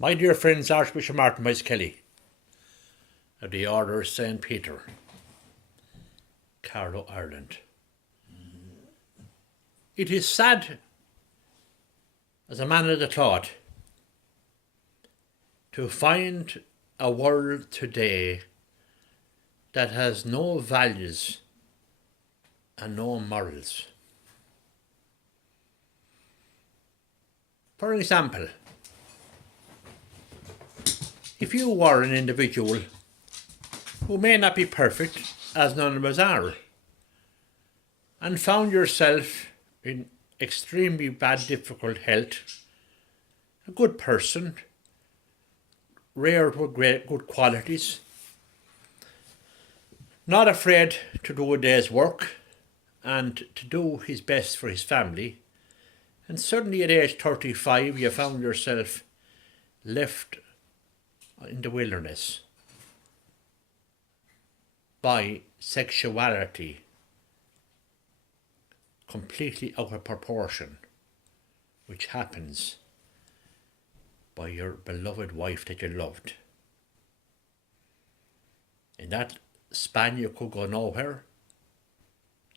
My dear friends, Archbishop Pius of the Order of St. Peter, Carlow, Ireland. It is sad, as a man of the thought, to find a world today that has no values and no morals. For example, if you were an individual who may not be perfect, as none of us are, and found yourself in extremely bad, difficult health, a good person, reared with great good qualities, not afraid to do a day's work and to do his best for his family, and suddenly at age 35 you found yourself left in the wilderness by sexuality completely out of proportion, which happens by your beloved wife that you loved. In that span you could go nowhere.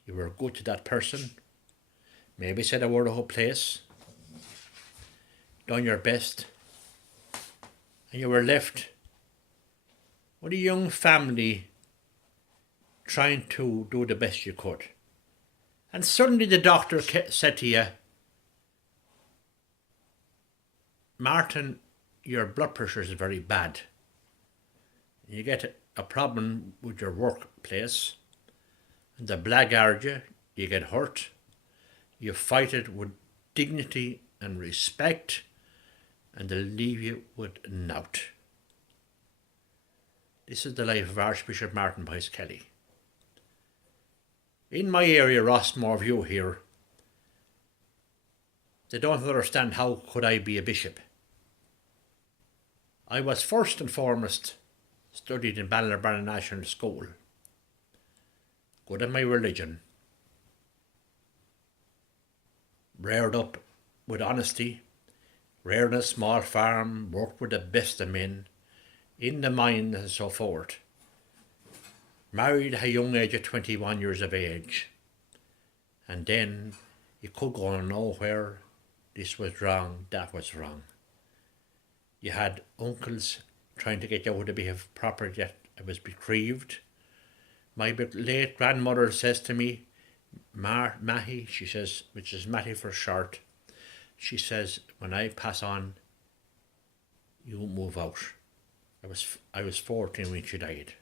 You were good to that person, maybe said a word of a place, done your best, and you were left with a young family trying to do the best you could. And suddenly the doctor said to you, Martin, your blood pressure is very bad. You get a problem with your workplace, and they blackguard you, you get hurt, you fight it with dignity and respect, and they'll leave you with nought. This is the life of Archbishop Martin Pius Kelly. In my area, Rossmore View here, they don't understand how could I be a bishop. I was first and foremost studied in Ballinabara National School, good at my religion, reared up with honesty, reared on a small farm, worked with the best of men, in the mines and so forth. Married at a young age of 21 years of age, and then you could go nowhere. This was wrong, that was wrong. You had uncles trying to get you out of a property that was bequeathed. My late grandmother says to me, Matty, she says, which is Matty for short, she says, when I pass on, you move out. I was 14 when she died.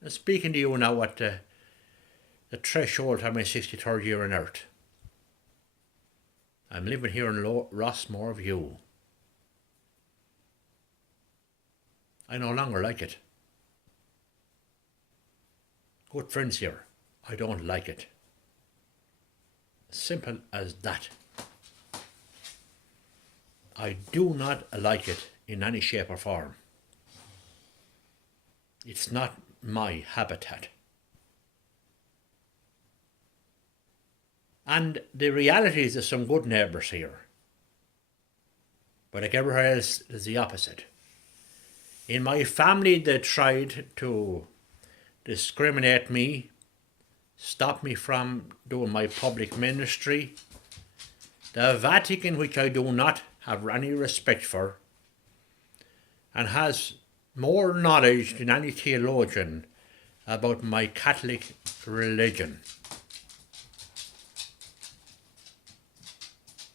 And speaking to you now at the threshold of my 63rd year on earth. I'm living here in Rossmore View. I no longer like it. Good friends here, I don't like it. Simple as that. I do not like it in any shape or form. It's not my habitat. And the reality is there's some good neighbours here. But like everywhere else, it's the opposite. In my family, they tried to discriminate me, stop me from doing my public ministry. The Vatican, which I do not have any respect for, and has more knowledge than any theologian about my Catholic religion.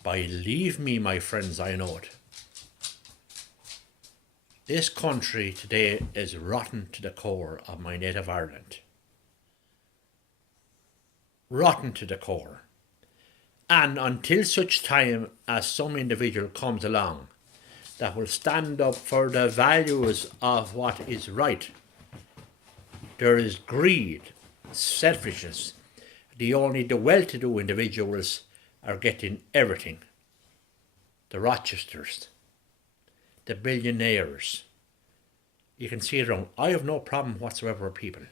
Believe me, my friends, I know it. This country today is rotten to the core of my native Ireland. Rotten to the core. And until such time as some individual comes along that will stand up for the values of what is right, there is greed, selfishness. The well-to-do individuals are getting everything. The Rochesters, the billionaires. You can see it around. I have no problem whatsoever with people.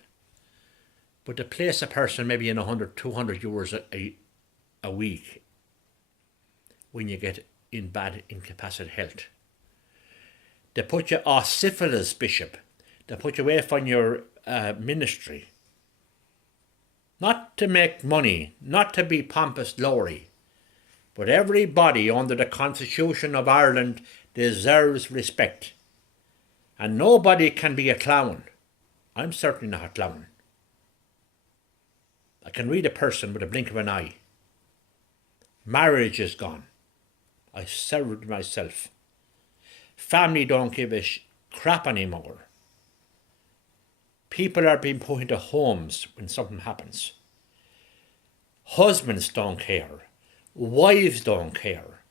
But to place a person maybe in 100, 200 euros a week when you get in bad incapacitated health, They put you off syphilis, Bishop. They put you away from your ministry. Not to make money, not to be pompous glory, but everybody under the Constitution of Ireland deserves respect. And nobody can be a clown. I'm certainly not a clown. I can read a person with a blink of an eye. Marriage is gone. I severed myself. Family don't give a crap anymore. People are being put into homes when something happens. Husbands don't care. Wives don't care.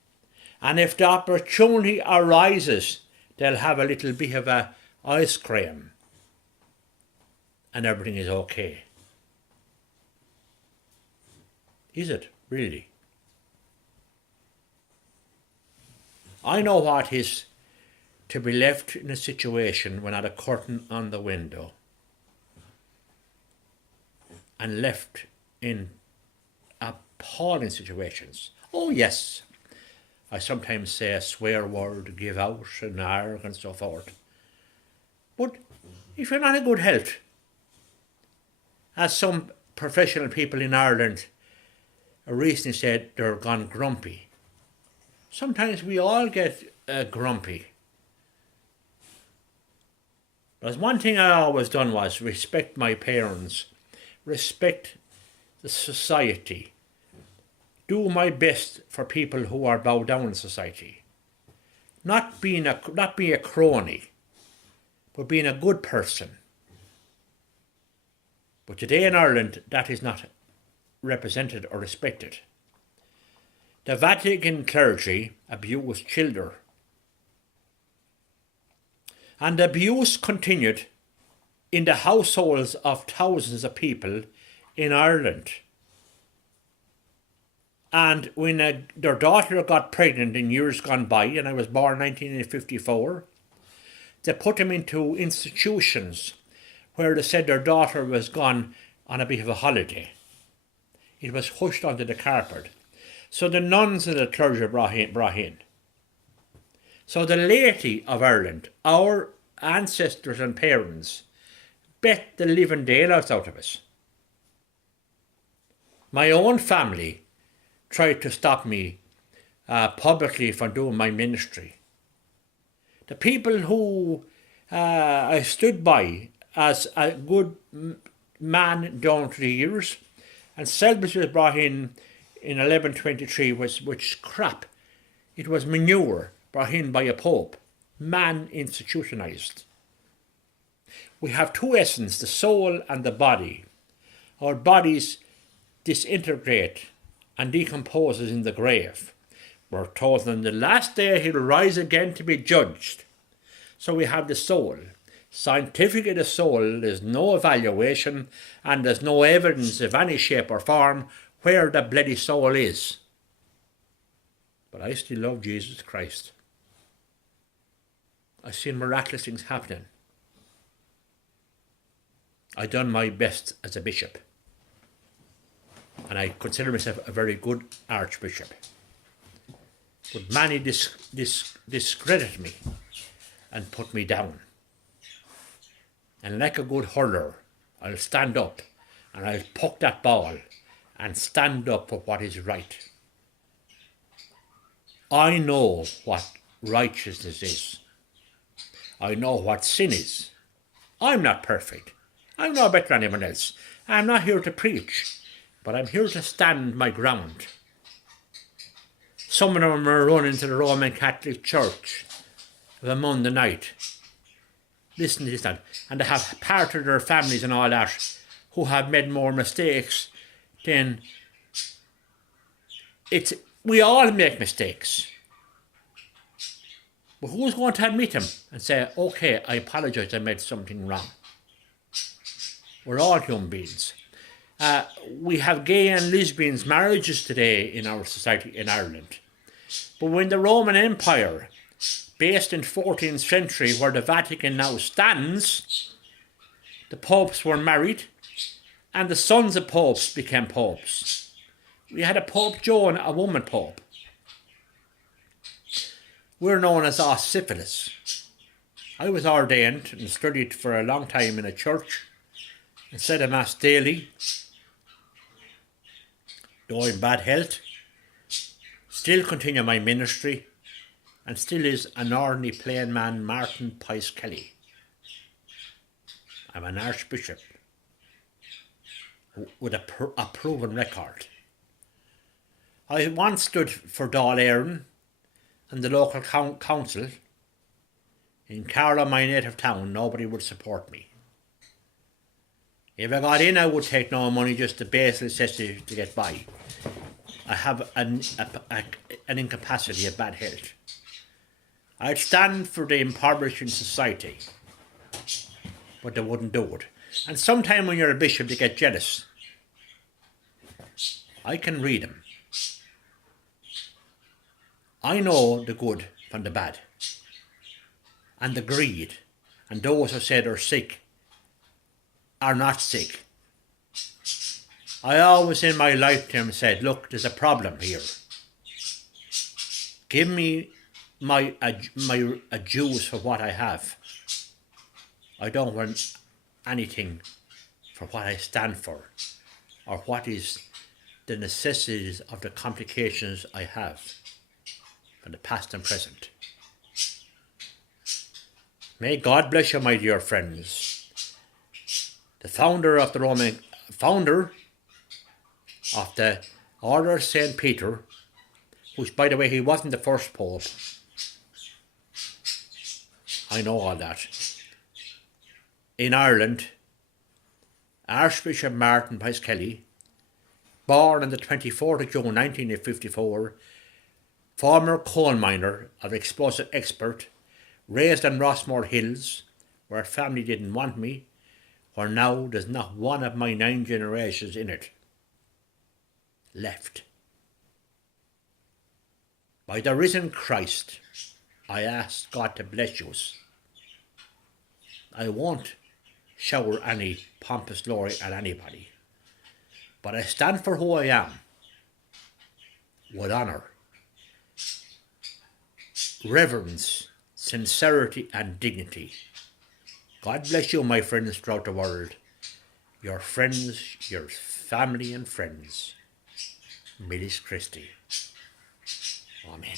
And if the opportunity arises, they'll have a little bit of a ice cream. And everything is okay. Is it really? I know what it is to be left in a situation when I had a curtain on the window and left in appalling situations. Oh yes, I sometimes say a swear word, give out and arg and so forth. But if you're not in good health, as some professional people in Ireland recently said, they're gone grumpy. Sometimes we all get grumpy. But one thing I always done was respect my parents, respect the society, do my best for people who are bowed down in society. Not be a crony, but being a good person. But today in Ireland, that is not represented or respected. The Vatican clergy abuse children. And the abuse continued in the households of thousands of people in Ireland. And when their daughter got pregnant in years gone by, and I was born in 1954, they put them into institutions where they said their daughter was gone on a bit of a holiday. It was hushed under the carpet. So the nuns and the clergy brought in. So the laity of Ireland, our ancestors and parents, bet the living daylights out of us. My own family tried to stop me publicly from doing my ministry. The people who I stood by as a good man down through the years, and Selby was brought in 1123, which crap. It was manure brought in by a pope, man institutionalized. We have two essences, the soul and the body. Our bodies disintegrate and decomposes in the grave. We're told on the last day he'll rise again to be judged. So we have the soul. Scientifically, the soul, there's no evaluation and there's no evidence of any shape or form where the bloody soul is. But I still love Jesus Christ. I've seen miraculous things happening. I've done my best as a bishop. And I consider myself a very good Archbishop. But many discredit me and put me down. And like a good hurler, I'll stand up and I'll puck that ball and stand up for what is right. I know what righteousness is. I know what sin is. I'm not perfect. I'm no better than anyone else. I'm not here to preach, but I'm here to stand my ground. Some of them are running to the Roman Catholic Church of a Monday night. Listen to this, and they have part of their families and all that who have made more mistakes than we all make mistakes. But who's going to admit them and say, okay, I apologise, I made something wrong? We're all human beings. We have gay and lesbians marriages today in our society in Ireland. But when the Roman Empire, based in 14th century, where the Vatican now stands, the popes were married and the sons of popes became popes. We had a Pope Joan, a woman pope. We're known as syphilis. I was ordained and studied for a long time in a church and said a mass daily, though in bad health, still continue my ministry, and still is an ordinary plain man, Martin Pius Kelly. I'm an Archbishop with a proven record. I once stood for Dáil Éireann and the local council. In Carlow, my native town, nobody would support me. If I got in, I would take no money, just the basic necessity to get by. I have an incapacity, a bad health. I'd stand for the impoverished in society, but they wouldn't do it. And sometimes when you're a bishop, you get jealous. I can read them. I know the good from the bad, and the greed, and those who say they're sick are not sick. I always in my lifetime said, look, there's a problem here. Give me my dues for what I have. I don't want anything for what I stand for, or what is the necessities of the complications I have, from the past and present. May God bless you, my dear friends. The founder of the Order of St. Peter, which, by the way, he wasn't the first pope. I know all that. In Ireland, Archbishop Martin Pius Kelly, born on the 24th of June 1954, former coal miner of explosive expert, raised on Rossmore Hills, where family didn't want me, where now there's not one of my 9 generations in it left. By the risen Christ, I ask God to bless you. I won't shower any pompous glory at anybody, but I stand for who I am, with honour, reverence, sincerity and dignity. God bless you, my friends throughout the world, your friends, your family and friends. Milis Christi. Amen.